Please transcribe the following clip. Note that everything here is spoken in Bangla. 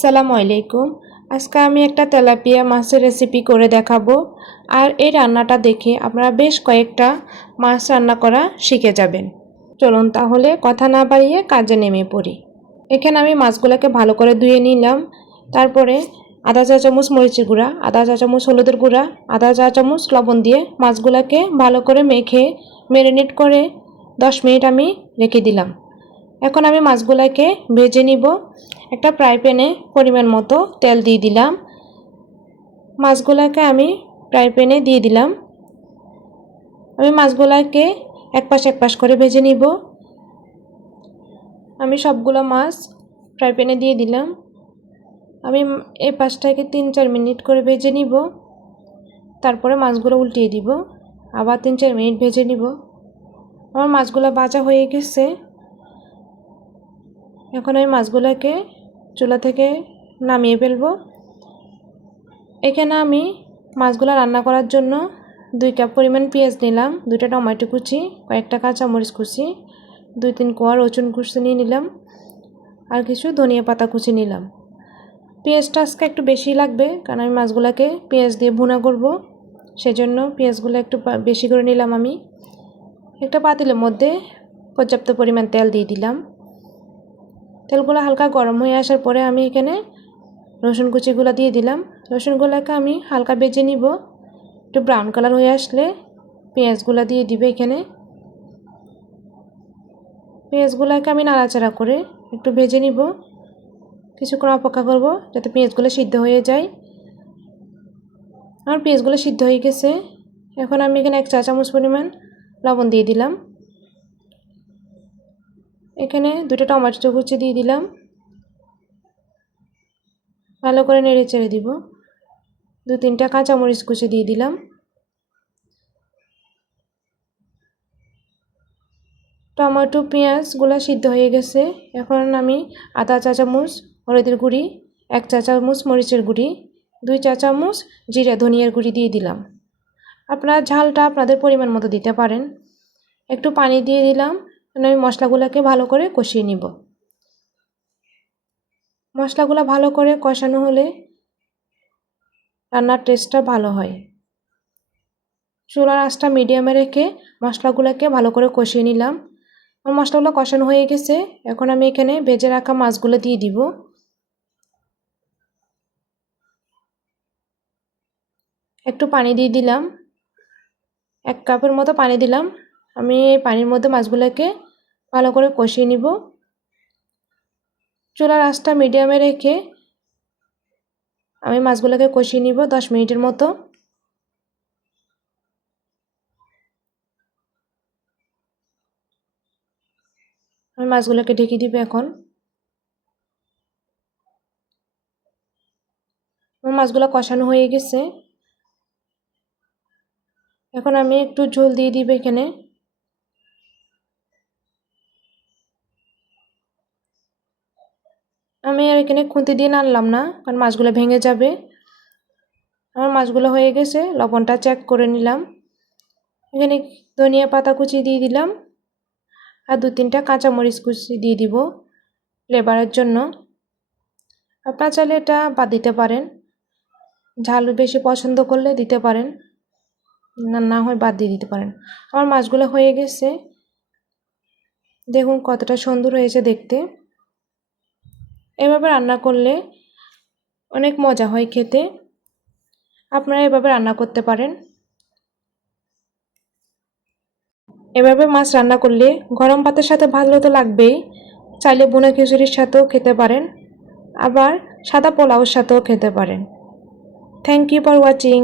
সালামু আলাইকুম। আজকে আমি একটা তেলাপিয়া মাছের রেসিপি করে দেখাবো। আর এই রান্নাটা দেখে আপনারা বেশ কয়েকটা মাছ রান্না করা শিখে যাবেন। চলুন তাহলে কথা না বাড়িয়ে কাজে নেমে পড়ি। এখানে আমি মাছগুলোকে ভালো করে ধুয়ে নিলাম। তারপরে আধা চা চামচ মরিচের গুঁড়া আধা চা চামচ হলুদের গুঁড়া আধা চা চামচ লবণ দিয়ে মাছগুলোকে ভালো করে মেখে ম্যারিনেট করে দশ মিনিট আমি রেখে দিলাম। এখন আমি মাছগুলোকে ভেজে নিব। একটা ফ্রাই প্যানে পরিমাণ মতো তেল দিয়ে দিলাম। মাছগুলোকে আমি ফ্রাই প্যানে দিয়ে দিলাম। আমি মাছগুলোকে এক পাশ এক পাশ করে ভেজে নিব। আমি সবগুলো মাছ ফ্রাই প্যানে দিয়ে দিলাম। আমি এই পাশটাকে তিন চার মিনিট করে ভেজে নিব। তারপরে মাছগুলো উল্টিয়ে দিব। আবার তিন চার মিনিট ভেজে নিব। আমার মাছগুলো বাজা হয়ে গেছে। এখন আমি মাছগুলোকে চুলা থেকে নামিয়ে ফেলব। এখানে আমি মাছগুলো রান্না করার জন্য দুই কাপ পরিমাণ পেঁয়াজ নিলাম, দুইটা টমেটো কুচি, কয়েকটা কাঁচামরিচ কুচি, দুই তিন কোয়া রসুন কুচি নিয়ে নিলাম, আর কিছু ধনিয়া পাতা কুচি নিলাম। পেঁয়াজটা আজকে একটু বেশি লাগবে কারণ আমি মাছগুলোকে পেঁয়াজ দিয়ে ভুনা করব, সেজন্য পেঁয়াজগুলো একটু বেশি করে নিলাম আমি। একটা পাতিলের মধ্যে পর্যাপ্ত পরিমাণ তেল দিয়ে দিলাম। তেলগুলো হালকা গরম হয়ে আসার পরে আমি এখানে রসুন কুচিগুলো দিয়ে দিলাম। রসুনগুলোকে আমি হালকা বেজে নিব। একটু ব্রাউন কালার হয়ে আসলে পেঁয়াজগুলো দিয়ে দিবে এখানে। পেঁয়াজগুলোকে আমি নাড়াচাড়া করে একটু ভেজে নিব। কিছুক্ষণ অপেক্ষা করব যাতে পেঁয়াজগুলো সিদ্ধ হয়ে যায়। আমার পেঁয়াজগুলো সিদ্ধ হয়ে গেছে। এখন আমি এখানে এক চা চামচ পরিমাণ লবণ দিয়ে দিলাম। এখানে দুটো টমেটো কুচি দিয়ে দিলাম। ভালো করে নেড়ে চেড়ে দিব। দু তিনটা কাঁচামরিচ কুচি দিয়ে দিলাম। টমেটো পেঁয়াজগুলো সিদ্ধ হয়ে গেছে। এখন আমি আধা চা চামচ হলুদের গুঁড়ি, এক চা চামচ মরিচের গুঁড়ি, দুই চা চামচ জিরা, ধনিয়ার গুঁড়ি দিয়ে দিলাম। আপনার ঝালটা আপনাদের পরিমাণ মতো দিতে পারেন। একটু পানি দিয়ে দিলাম। আমি মশলাগুলোকে ভালো করে কষিয়ে নিব। মশলাগুলো ভালো করে কষানো হলে রান্নার টেস্টটা ভালো হয়। চুলার আঁচটা মিডিয়ামে রেখে মশলাগুলোকে ভালো করে কষিয়ে নিলাম। আমার মশলাগুলো কষানো হয়ে গেছে, এখন আমি এখানে ভেজে রাখা মাছগুলো দিয়ে দিব। একটু পানি দিয়ে দিলাম। এক কাপের মতো পানি দিলাম। আমি এই পানির মধ্যে মাছগুলোকে ভালো করে কষিয়ে নিব। চুলার আঁচটা মিডিয়ামে রেখে আমি মাছগুলোকে কষিয়ে নিব দশ মিনিটের মতো। আমি মাছগুলোকে ঢেকে দিব এখন। আমার মাছগুলো কষানো হয়ে গেছে। এখন আমি একটু ঝোল দিয়ে দিব এখানে। আমি আর এখানে খুন্তি দিয়ে নাড়লাম না, কারণ মাছগুলো ভেঙে যাবে। আমার মাছগুলো হয়ে গেছে, লবণটা চেক করে নিলাম। এখানে ধনিয়া পাতা কুচি দিয়ে দিলাম আর দু তিনটা কাঁচামরিচ কুচি দিয়ে দিব ফ্লেভারের জন্য। আপনার চাইলে এটা বাদ দিতে পারেন। ঝাল বেশি পছন্দ করলে দিতে পারেন, না না হয় বাদ দিয়ে দিতে পারেন। আমার মাছগুলো হয়ে গেছে। দেখুন কতটা সুন্দর হয়েছে দেখতে। এভাবে রান্না করলে অনেক মজা হয় খেতে। আপনারা এভাবে রান্না করতে পারেন। এভাবে মাছ রান্না করলে গরম ভাতের সাথে ভালো তো লাগবেই। চাইলে বুনা খিচুড়ির সাথেও খেতে পারেন। আবার সাদা পোলাওর সাথেও খেতে পারেন। Thank you for watching